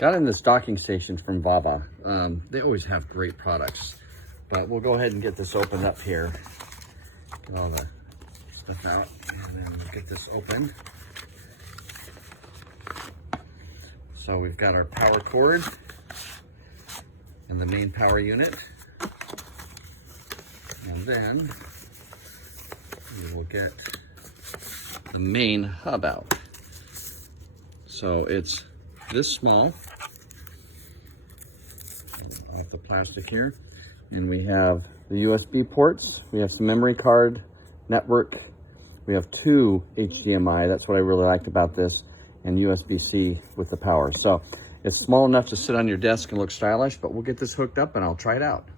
Got in this docking station from VAVA. They always have great products, but we'll go ahead and get this opened up here. Get all the stuff out, and then we'll get this open. So we've got our power cord and the main power unit. And then we will get the main hub out. So it's this small, off the plastic here. And we have the USB ports. We have some memory card, network. We have 2 HDMI. That's what I really liked about this. And USB-C with the power. So it's small enough to sit on your desk and look stylish, but we'll get this hooked up and I'll try it out.